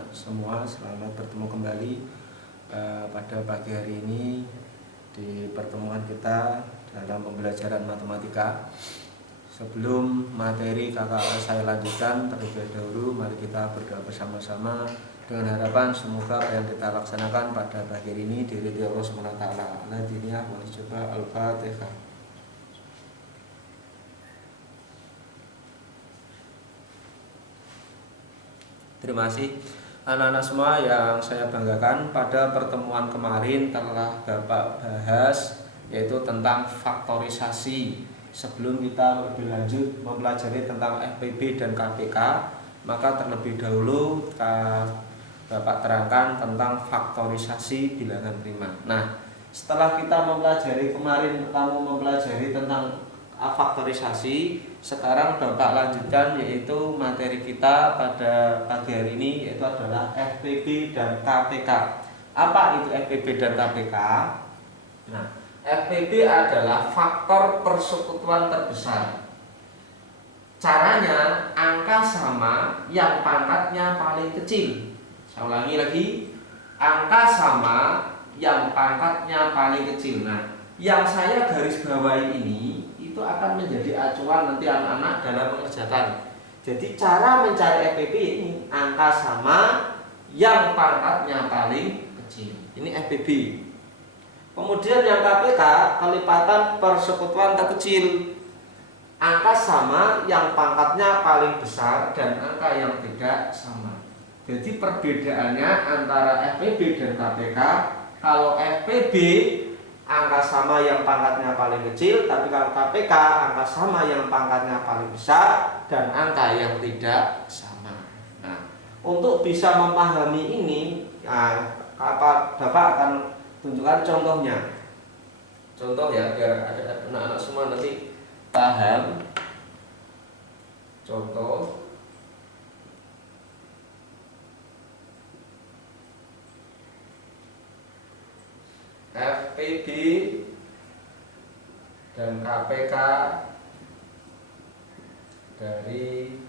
anak-anak semua, selamat bertemu kembali pada pagi hari ini di pertemuan kita dalam pembelajaran matematika. Sebelum materi kakak saya lanjutkan, terlebih dahulu mari kita berdoa bersama-sama dengan harapan semoga apa yang kita laksanakan pada pagi hari ini diridhoi Allah Subhanahu wa taala. Al-Fatihah. Al-Fatihah. Terima kasih anak-anak semua yang saya banggakan. Pada pertemuan kemarin telah Bapak bahas yaitu tentang faktorisasi. Sebelum kita lebih lanjut mempelajari tentang FPB dan KPK, maka terlebih dahulu Bapak terangkan tentang faktorisasi bilangan prima. Nah, setelah kita mempelajari kemarin, kamu mempelajari tentang faktorisasi, sekarang Bapak lanjutkan yaitu materi kita pada pagi hari ini yaitu adalah FPB dan KPK. Apa itu FPB dan KPK? Nah, FPB adalah faktor persekutuan terbesar. Caranya angka sama yang pangkatnya paling kecil. Saya ulangi lagi, angka sama yang pangkatnya paling kecil. Nah, yang saya garis bawahi ini itu akan menjadi acuan nanti anak-anak dalam mengerjakan. Jadi cara mencari FPB ini angka sama yang pangkatnya paling kecil. Ini FPB. Kemudian yang KPK, kelipatan persekutuan terkecil. Angka sama yang pangkatnya paling besar dan angka yang tidak sama. Jadi perbedaannya antara FPB dan KPK, kalau FPB angka sama yang pangkatnya paling kecil, tapi kalau KPK angka sama yang pangkatnya paling besar dan angka yang tidak sama. Nah, untuk bisa memahami ini, Bapak akan tunjukkan contohnya. Contoh ya, biar ada anak-anak semua nanti paham. Contoh. FPB dan KPK dari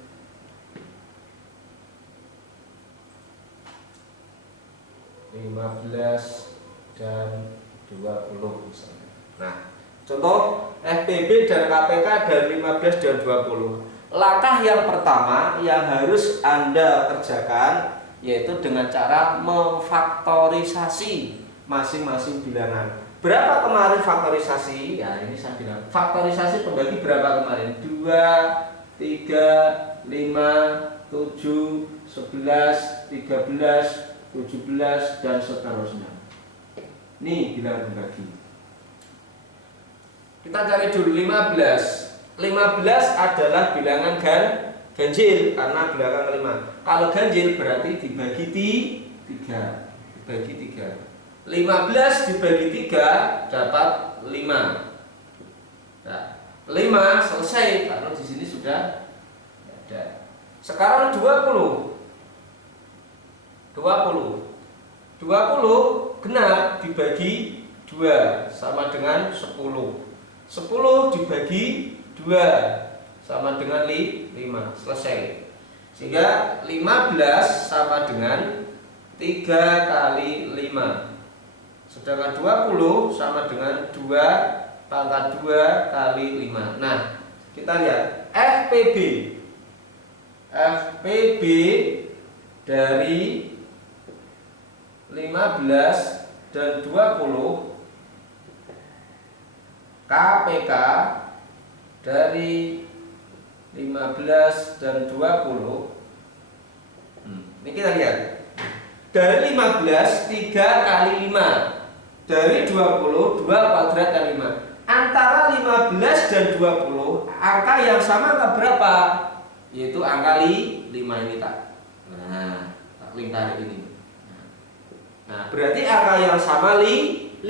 15 dan 20 misalnya. Nah, contoh FPB dan KPK dari 15 dan 20. Langkah yang pertama yang harus Anda kerjakan yaitu dengan cara memfaktorisasi masing-masing bilangan. Berapa kemarin faktorisasi? Ya, ini saya bilang. Faktorisasi pembagi berapa kemarin? 2, 3, 5, 7, 11, 13, 17 dan seterusnya. Ini bilangan pembagi. Kita cari dulu 15. 15 adalah bilangan ganjil karena belakang kelima. Kalau ganjil berarti dibagi 3. Dibagi 3. 15 dibagi 3 dapat 5. Nah, 5 selesai karena di sini sudah ada. Sekarang 20 genap dibagi 2 sama dengan 10. 10 dibagi 2 sama dengan 5. Selesai. Sehingga 15 sama dengan 3 kali 5. Sedangkan 20 sama dengan 2 pangkat 2 kali 5. Nah, kita lihat FPB dari 15 dan 20, KPK dari 15 dan 20. Ini kita lihat. Dari 15 3 kali 5. Dari 20 2 kuadrat kali 5. Antara 15 dan 20 angka yang sama angka berapa? Yaitu angka 5 ini tak. Nah, tak lingkar ini. Nah, berarti angka yang sama 5.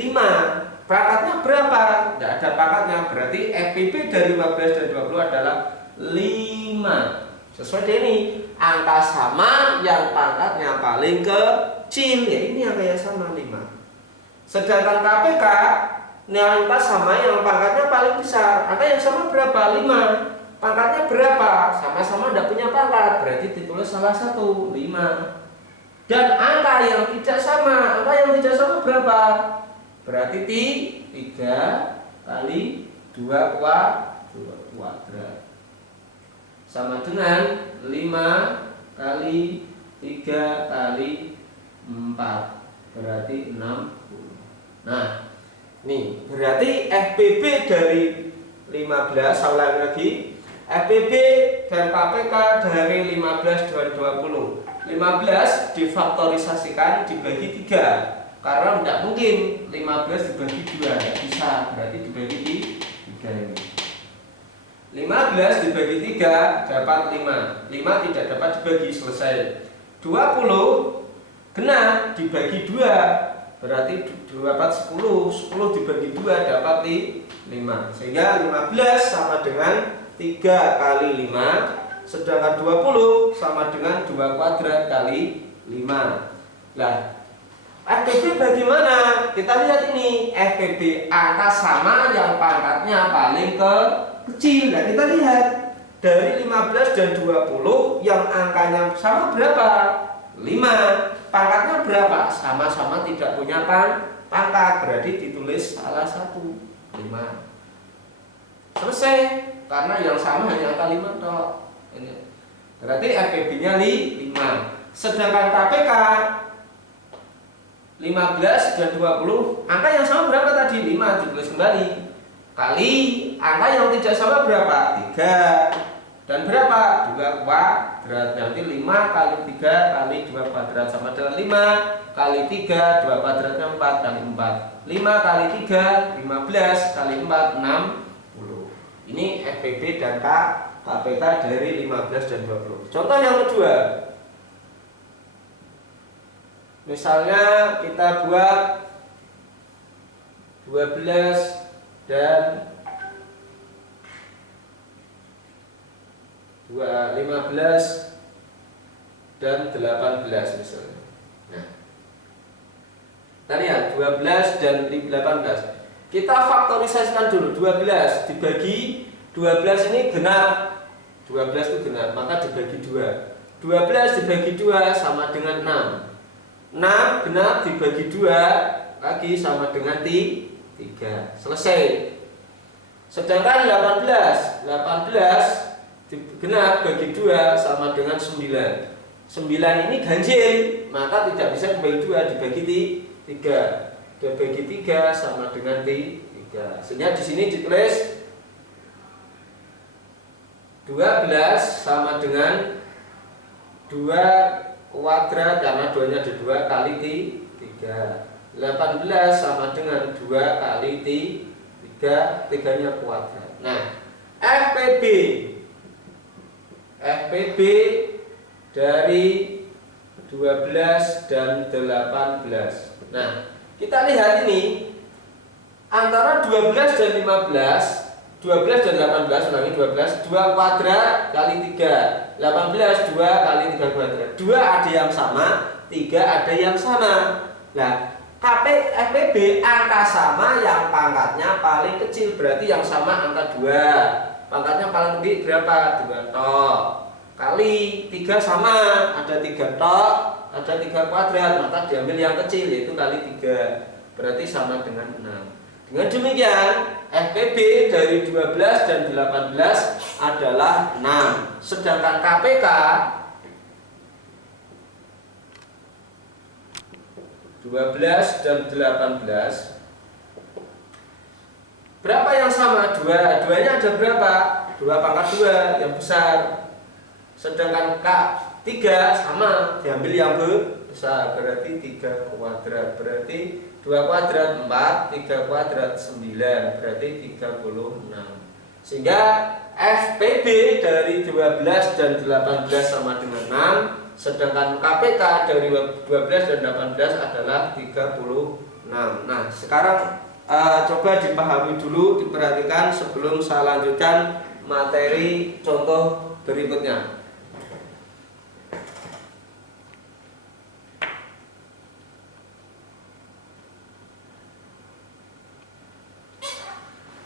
Pangkatnya berapa? Tidak ada pangkatnya. Berarti FPB dari 15 dan 20 adalah 5. Sesuai dengan ini, angka sama yang pangkatnya paling kecil. Ya, ini angka yang sama 5. Sedangkan KPK angka sama yang pangkatnya paling besar. Angka yang sama berapa? 5. Pangkatnya berapa? Sama-sama tidak punya pangkat. Berarti ditulis salah satu 5. Dan angka yang tidak sama, berapa? Berarti 3 kali 2 kuadrat sama dengan 5 kali 3 kali 4, berarti 60. Nah, nih berarti FPB dari 15, saya ulangi lagi, FPB dan KPK dari 15 dan 20. 15 difaktorisasikan dibagi 3, karena tidak mungkin 15 dibagi 2, tidak bisa, berarti dibagi 3 ini. 15 dibagi 3 dapat 5. 5 tidak dapat dibagi, selesai. 20 genap dibagi 2, berarti dapat 10. 10 dibagi 2 dapat 5. Sehingga 15 sama dengan 3 kali 5, sedangkan 20 sama dengan 2 kuadrat kali 5. Nah, FPB bagaimana? Kita lihat ini, FPB angka sama yang pangkatnya paling kecil. Nah, kita lihat dari 15 dan 20 yang angkanya sama berapa? 5. Pangkatnya berapa? Sama-sama tidak punya pangkat, berarti ditulis salah satu, 5. Selesai, karena yang sama hanya angka 5 toh. Ini. Berarti FPB-nya 5. Sedangkan KPK 15 dan 20, angka yang sama berapa tadi? 5, ditulis kembali. Kali angka yang tidak sama berapa? 3. Dan berapa? 2 kuadrat. Berarti 5 kali 3 kali 2 kuadrat sama dengan 5 kali 3, 2 kuadratnya 4 kali 4. 5 kali 3, 15 kali 4, 60. Ini FPB dan KPK dari 15 dan 20. Contoh yang kedua, misalnya kita buat 12 dan 15 dan 18 misalnya. Nah, kita lihat 12 dan 18. Kita faktorisasikan dulu. 12 dibagi 12 ini genap. 12 itu genap, maka dibagi 2. 12 dibagi 2 sama dengan 6. 6 genap dibagi 2 lagi sama dengan 3. Selesai. Sedangkan 18 genap bagi 2 sama dengan 9. 9 ini ganjil, maka tidak bisa dibagi 2, dibagi 3. Dibagi 3 sama dengan 3. Sehingga di sini ditulis 12 sama dengan 2 kuadrat, karena 2-nya ada 2 kali 3. 18 sama dengan 2 kali 3, 3-nya kuadrat. Nah, FPB dari 12 dan 18. Nah, kita lihat ini antara 12 dan 15, 12 dan 18, ulangi 12, 2 kuadrat kali 3, 18 2 kali 3 kuadrat. 2 ada yang sama, 3 ada yang sama. Nah, FPB angka sama yang pangkatnya paling kecil, berarti yang sama angka 2. Pangkatnya paling gede berapa? 2 tok. Kali 3 sama, ada 3 tok, ada 3 kuadrat, maka diambil yang kecil, yaitu kali 3. Berarti sama dengan 6. Dengan demikian, FPB dari 12 dan 18 adalah 6. Sedangkan KPK 12 dan 18, berapa yang sama? 2. 2-nya ada berapa? 2 pangkat 2 yang besar. Sedangkan K3 sama, diambil yang besar, berarti 3 kuadrat. Berarti 2 kuadrat 4, 3 kuadrat 9, berarti 36. Sehingga FPB dari 12 dan 18 sama dengan 6. Sedangkan KPK dari 12 dan 18 adalah 36. Nah, sekarang coba dipahami dulu, diperhatikan sebelum saya lanjutkan materi contoh berikutnya.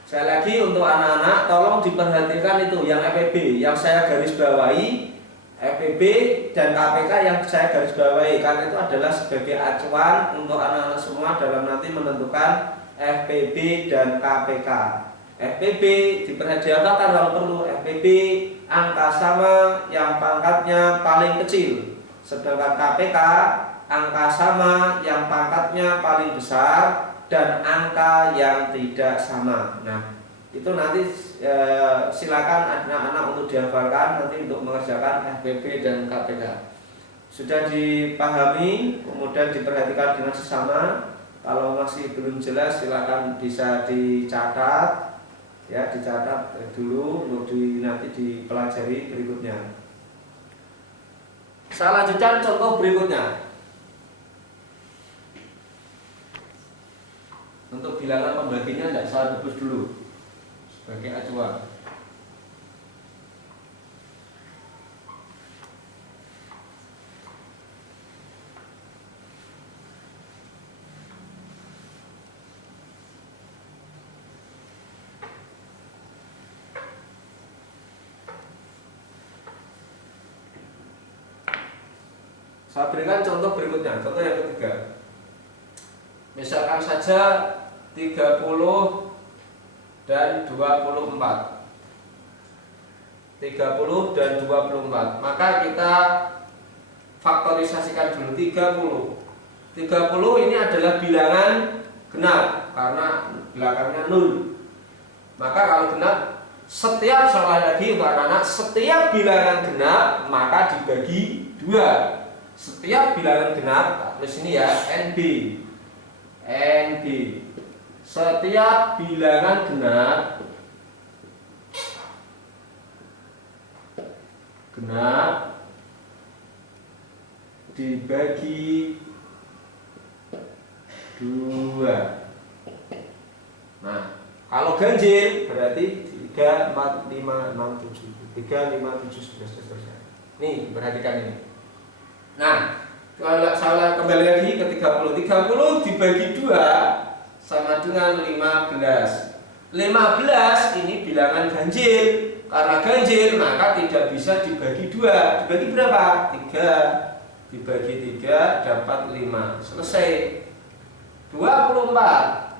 Sekali lagi untuk anak-anak, tolong diperhatikan itu yang FPB, yang saya garis bawahi FPB dan KPK yang saya garis bawahi, karena itu adalah sebagai acuan untuk anak-anak semua dalam nanti menentukan FPB dan KPK. FPB diperhatikan kalau perlu, FPB angka sama yang pangkatnya paling kecil, sedangkan KPK angka sama yang pangkatnya paling besar dan angka yang tidak sama. Nah, itu nanti silakan anak-anak untuk dihafalkan nanti untuk mengerjakan FPB dan KPK. Sudah dipahami, kemudian diperhatikan dengan sesama. Kalau masih belum jelas silakan bisa dicatat, ya dicatat dulu untuk nanti dipelajari berikutnya. Saya lanjutkan contoh berikutnya. Untuk bilangan pembaginya tidak saya hapus dulu sebagai acuan. Saya berikan contoh berikutnya, contoh yang ketiga. Misalkan saja 30 dan 24. 30 dan 24. Maka kita faktorisasikan dulu 30. 30 ini adalah bilangan genap karena belakangnya 0. Maka kalau genap, setiap sekali lagi untuk anak-anak, setiap bilangan genap maka dibagi 2. Setiap bilangan genap, tulis ini ya, NB. NB. Setiap bilangan genap dibagi 2. Nah, kalau ganjil berarti 3, 4, 5, 6, 7. 3, 5, 7, 11, seterusnya. Nih, perhatikan ini. Nah, kalau saya kembali lagi ke 30. 30 dibagi 2 sama dengan 15. 15 ini bilangan ganjil. Karena ganjil maka tidak bisa dibagi 2. Dibagi berapa? 3. Dibagi 3 dapat 5. Selesai. 24.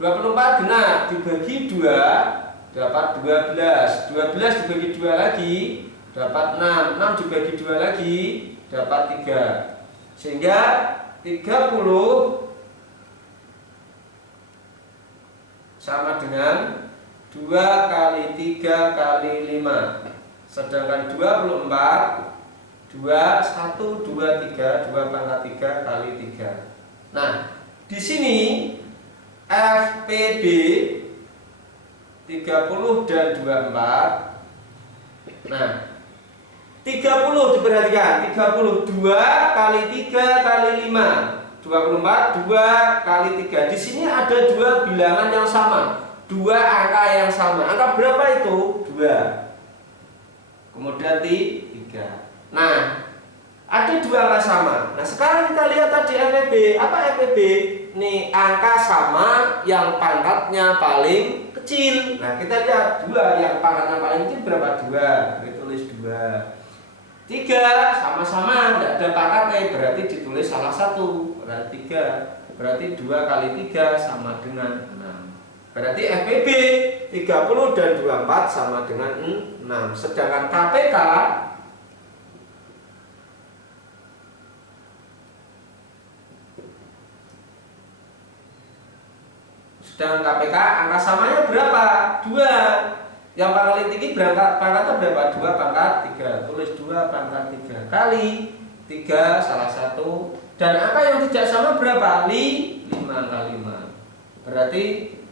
24 genap dibagi 2 dapat 12. 12 dibagi 2 lagi dapat 6. 6 dibagi 2 lagi dapat 3. Sehingga 30 sama dengan 2 kali 3 kali 5. Sedangkan 24 2, 1, 2, 3 2 pangkat 3 kali 3. Nah, di sini FPB 30 dan 24. Nah, 30 diperhatikan, 30 2 kali 3 kali 5. 24 2 kali 3. Di sini ada 2 bilangan yang sama, 2 angka yang sama. Angka berapa itu? 2. Kemudian 3. Nah, ada 2 angka sama. Nah, sekarang kita lihat tadi FPB. Apa FPB? Nih, angka sama yang pangkatnya paling kecil. Nah, kita lihat 2 yang pangkatnya paling kecil berapa? 2. Kita tulis 2. 3 sama-sama tidak ada pangkatnya, berarti ditulis salah satu. Berarti 3. Berarti 2 kali 3 sama dengan 6. Berarti FPB 30 dan 24 sama dengan 6. Sedangkan KPK angka samanya berapa? 2. Yang pangkat tinggi pangkatnya berapa? 2 pangkat 3. Tulis 2 pangkat 3 kali 3 salah satu. Dan angka yang tidak sama berapa? 5 kali 5. Berarti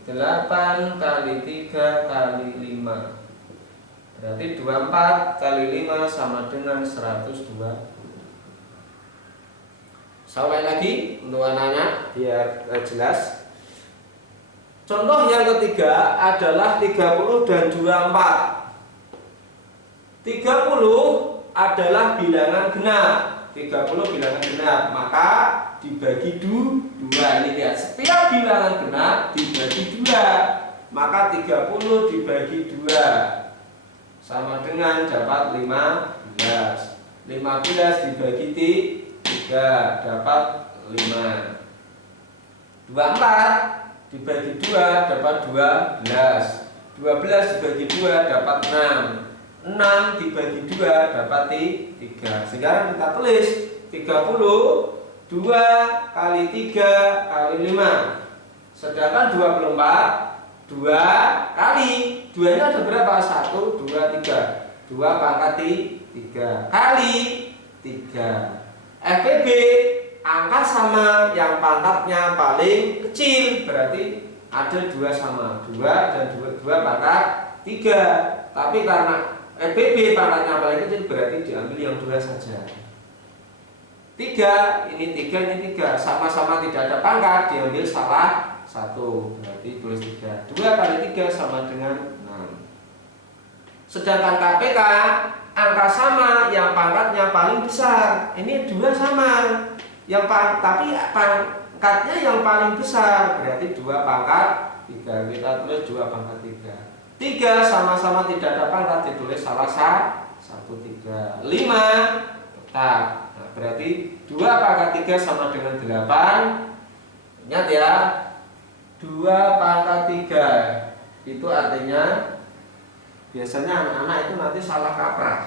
8 kali 3 kali 5. Berarti 24 kali 5 sama dengan 102. Saya ulangi lagi untuk anak-anak biar jelas. Contoh yang ketiga adalah 30 dan 24. 30 adalah bilangan genap. 30 bilangan genap, maka dibagi 2. Ini lihat, setiap bilangan genap dibagi 2. Maka 30 dibagi 2 sama dengan dapat 15. 15. 15 dibagi 3 dapat 5. 24 dibagi 2 dapat 12. 12 dibagi 2 dapat 6. 6 dibagi 2 dapat 3. Sekarang kita tulis 30 2 kali 3 kali 5. Sedangkan 24 2 kali 2 nya ada berapa? 1, 2, 3. 2 pangkat 3 kali 3. FPB angka sama yang pangkatnya paling kecil, berarti ada 2 sama 2 dan 2 pangkat 3. Tapi karena FPB pangkatnya paling kecil, berarti diambil yang 2 saja. 3, ini 3, ini 3, sama-sama tidak ada pangkat, diambil salah 1, berarti tulis 3. 2 kali 3 sama dengan 6. Sedangkan KPK angka sama yang pangkatnya paling besar. Ini 2 sama. Tapi pangkatnya yang paling besar, berarti 2 pangkat 3. Kita tulis 2 pangkat 3. 3 sama-sama tidak ada pangkat, ditulis salah 1, 3. 5 tetap. Nah, berarti 2 pangkat 3 sama dengan 8. Ingat ya, 2 pangkat 3 itu artinya, biasanya anak-anak itu nanti salah kaprah.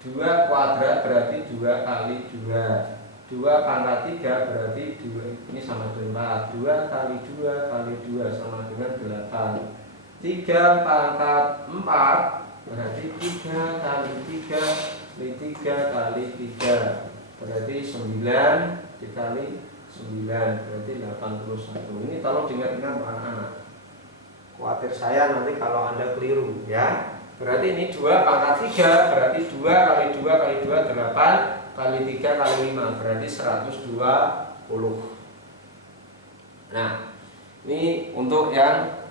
2 kuadrat berarti 2 kali 2. 2 pangkat 3 berarti 2, ini sama dengan 4. 2 kali 2 kali 2 sama dengan 8. 3 pangkat 4 berarti 3 kali 3 kali 3 kali 3 berarti 9 dikali 9 berarti 81. Ini tolong diingat-ingat anak-anak. Khawatir saya nanti kalau Anda keliru ya. Berarti ini 2 pangkat 3 berarti 2 kali 2 kali 2 8 kali 3 kali 5 berarti 120. Nah, ini untuk yang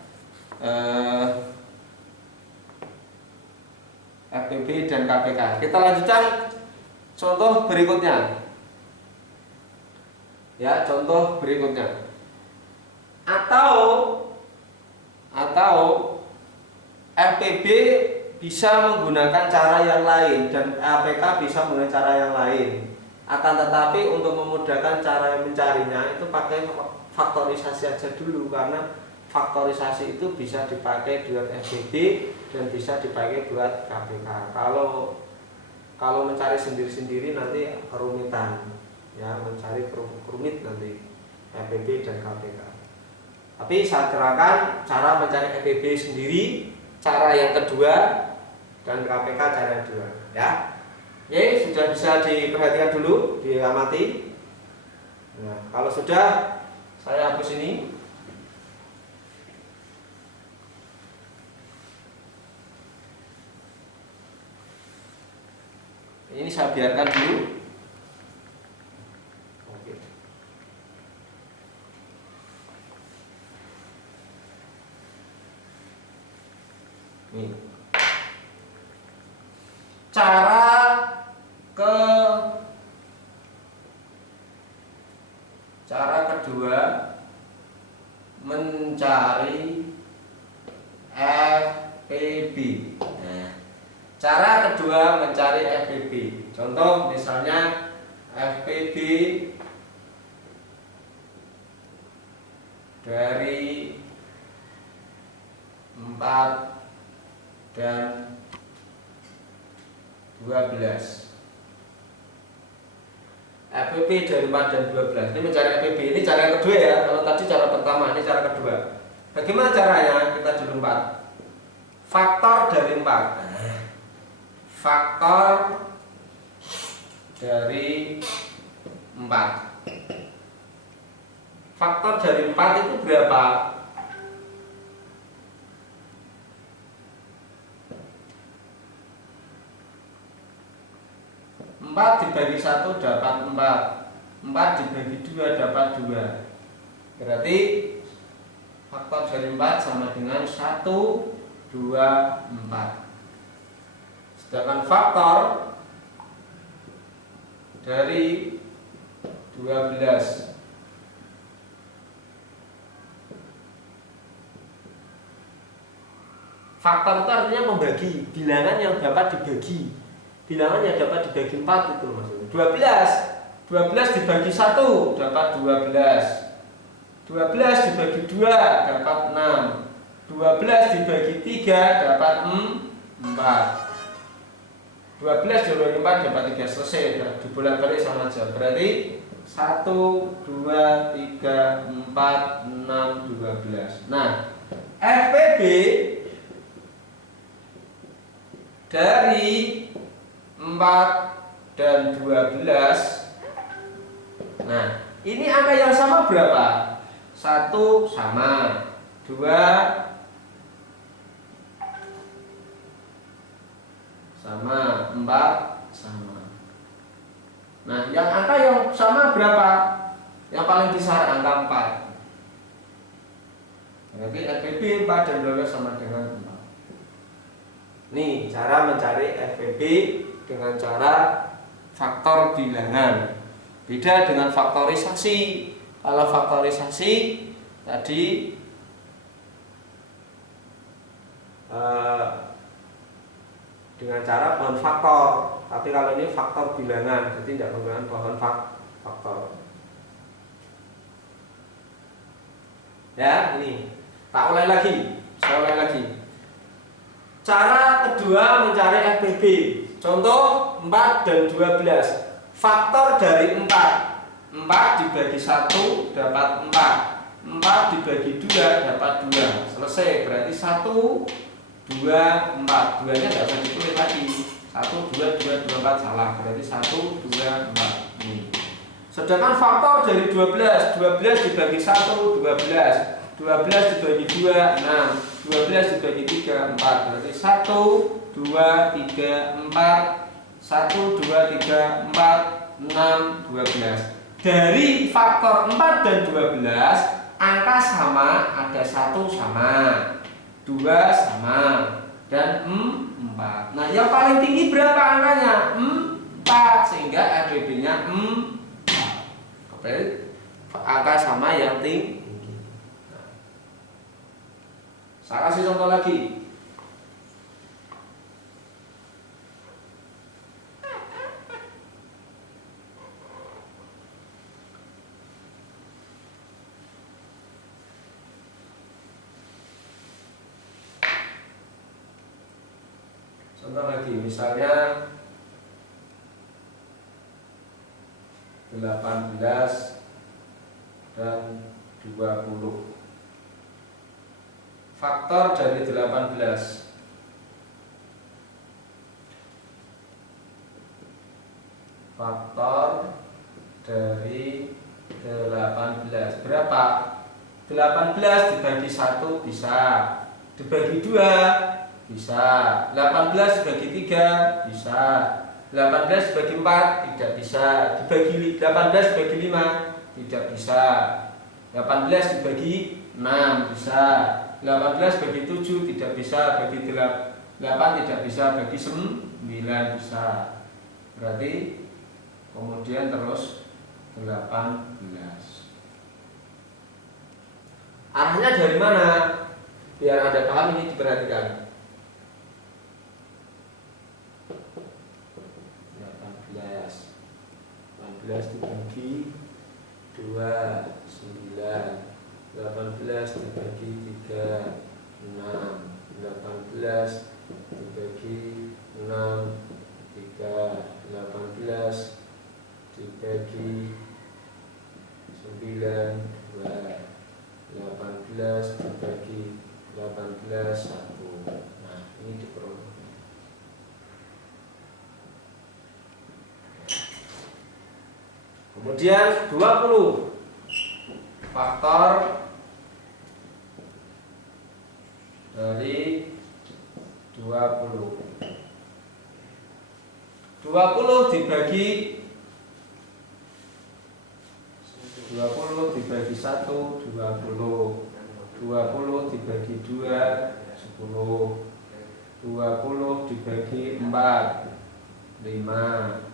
FPB dan KPK. Kita lanjutkan contoh berikutnya. Ya, contoh berikutnya. Atau FPB bisa menggunakan cara yang lain dan APK bisa menggunakan cara yang lain. Akan tetapi untuk memudahkan cara mencarinya itu pakai faktorisasi aja dulu, karena faktorisasi itu bisa dipakai buat FPB dan bisa dipakai buat KPK. Kalau mencari sendiri-sendiri nanti kerumitan, ya, mencari rumit nanti FPB dan KPK. Tapi saya terangkan cara mencari FPB sendiri, cara yang kedua, dan KPK cara yang kedua, ya. Oke, sudah bisa diperhatikan dulu, diamati. Nah, kalau sudah, saya hapus ini. Ini saya biarkan dulu. Oke. Nih. Cara kedua mencari FPB. Nah, cara kedua mencari FPB. Contoh misalnya FPB dari 4 dan 12. FPB dari 4 dan 12. Ini mencari FPB. Ini cara yang kedua ya. Kalau tadi cara pertama, ini cara kedua. Bagaimana caranya? Kita dulu 4. Faktor dari 4. Faktor dari 4. Faktor dari 4 itu berapa? 4 dibagi 1 dapat 4. 4 dibagi 2 dapat 2. Berarti faktor dari 4 sama dengan 1, 2, 4. Sedangkan faktor dari 12 faktor Faktor itu artinya membagi, bilangan yang dapat dibagi. Bilangan yang dapat dibagi 4 itu maksudnya. 12 dibagi 1 dapat 12. 12 dibagi 2 dapat 6. 12 dibagi 3 dapat 4. 12 dibagi 4 dapat 3. Selesai, dibolak-balik sama aja. Berarti 1, 2, 3, 4, 6, 12. Nah, FPB dari 4 dan 12. Nah, ini angka yang sama berapa? 1 sama, 2 sama, 4 sama. Nah, yang angka yang sama berapa? Yang paling besar angka 4. Berarti FPB 4 dan 12 sama dengan 4. Nih, cara mencari FPB dengan cara faktor bilangan. Beda dengan faktorisasi. Kalau faktorisasi tadi dengan cara pohon faktor, tapi kalau ini faktor bilangan, jadi tidak menggunakan pohon faktor. Ya, ini tak ulang lagi, saya ulang lagi. Cara kedua mencari FPB. Contoh 4 dan 12. Faktor dari 4 dibagi 1 dapat 4. 4 dibagi 2 dapat 2. Selesai, berarti 1, 2, 4. 2 nya tidak usah ditulis lagi. 1, 2, 2, 2, 4 salah. Berarti 1, 2, 4. Ini. Sedangkan faktor dari 12 dibagi 1, 12. 12 dibagi 2, 6. 12 dibagi 3, 4. Berarti 1, 2, 3, 4. 1, 2, 3, 4, 6, 12. Dari faktor 4 dan 12, angka sama, ada 1 sama, 2 sama, dan 4. Nah, yang paling tinggi berapa angkanya? 4, sehingga FPB-nya 4. Berarti angka sama yang tinggi. Saya kasih contoh lagi. Contoh lagi, misalnya 18 dan 20. Faktor dari 18. Faktor dari 18 berapa? 18 dibagi 1 bisa, dibagi 2 bisa, 18 dibagi 3 bisa, 18 dibagi 4 tidak bisa, dibagi 18 dibagi 5 tidak bisa, 18 dibagi 6 bisa, 18 bagi 7 tidak bisa, bagi 8 tidak bisa, bagi 9 bisa. Berarti kemudian terus 18. Arahnya dari mana? Biar Anda paham, ini diperhatikan. 18 dibagi 2, 9. 18 dibagi 3, 6. 18 dibagi 6, 3. 18 dibagi 9, 2. 18 dibagi 18, 1. Nah, ini diperoleh. Kemudian 20. Faktor dari 20. 20 dibagi 1, 20. 20 dibagi 2, 10. 20 dibagi 4, 5.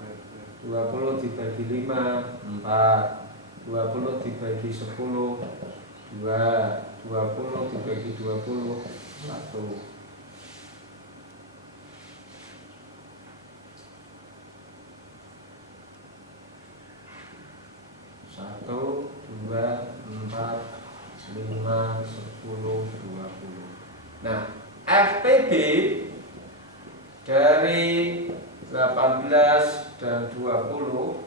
20 dibagi 5, 4. 20 dibagi 10, 2. 20 dibagi 20, 1. 1, 2, 4, 5, 10, 20. Nah, FPB dari 18 dan 20.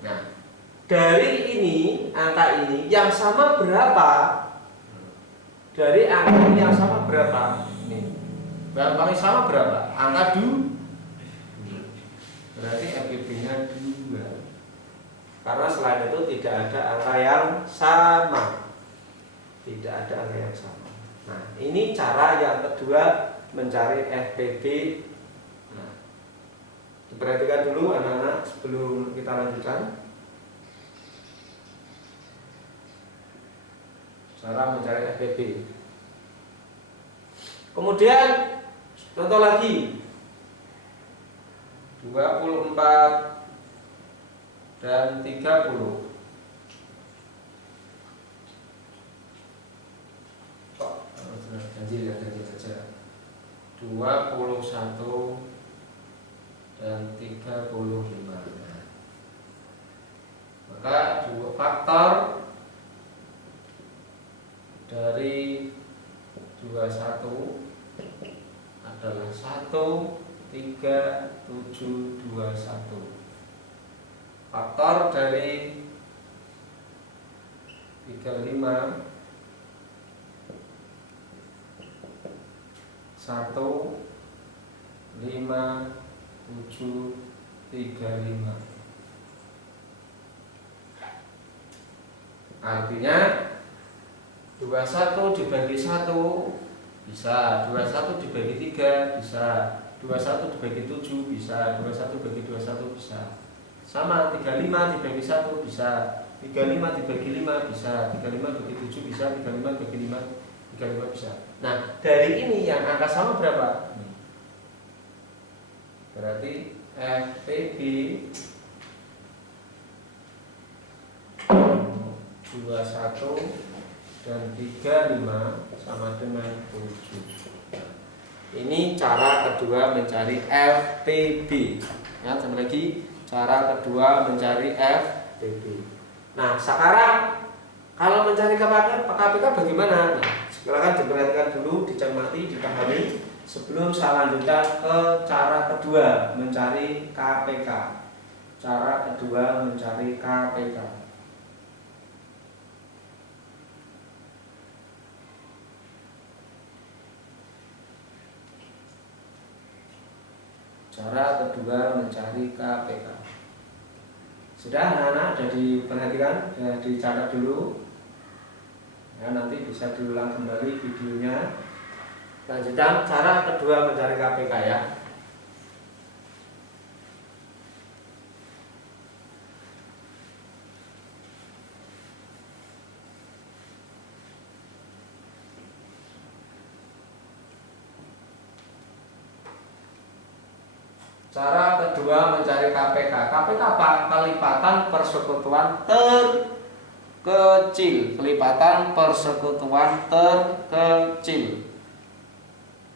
Nah, dari ini, angka ini yang sama berapa? Dari angka ini yang sama berapa? Ini. Yang paling sama berapa? Angka 2. Berarti FPB-nya 2. Karena selain itu tidak ada angka yang sama. Tidak ada angka yang sama. Nah, ini cara yang kedua mencari FPB. Nah, diperhatikan dulu anak-anak sebelum kita lanjutkan. Cara mencari FPB. Kemudian contoh lagi 24 dan 30. Kok ganjil saja. 21 dan 35. Maka dua faktor dari 21 adalah 1, 3, 7, 21. Faktor dari 35 1, 5, 7, 35. Artinya 21 dibagi 1 bisa, 21 dibagi 3 bisa, 21 dibagi 7 bisa, 21 bagi 21 bisa. Sama 35 dibagi 1 bisa, 35 dibagi 5 bisa, 35 bagi 7 bisa, 35 bagi 5 35 bisa. Nah, dari ini yang angka sama berapa? Berarti FPB 21 dan 35 sama dengan 7. Ini cara kedua mencari FPB. Ya, sampai lagi cara kedua mencari FPB. Nah, sekarang kalau mencari KPK bagaimana? Nah, silakan diperhatikan dulu, dicermati, dipahami sebelum saya lanjutkan ke cara kedua mencari KPK. Cara kedua mencari KPK. Cara kedua mencari KPK. Sudah anak-anak sudah diperhatikan, sudah dicatat dulu. Ya, nanti bisa diulang kembali videonya. Lanjutkan cara kedua mencari KPK ya. Cara kedua mencari KPK. KPK apa? Kelipatan persekutuan terkecil. Kelipatan persekutuan terkecil.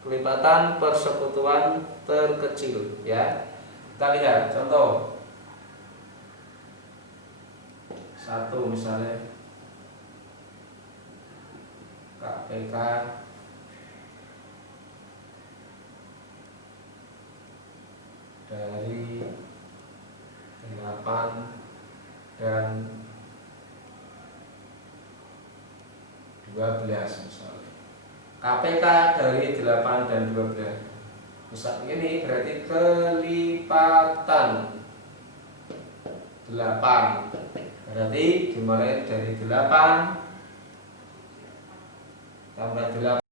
Kelipatan persekutuan terkecil ya. Kita lihat contoh. 1 misalnya KPK dari 8 dan 12 misalnya. KPK dari 8 dan 12. Misal ini berarti kelipatan 8. Berarti dimulai dari 8 tambah 8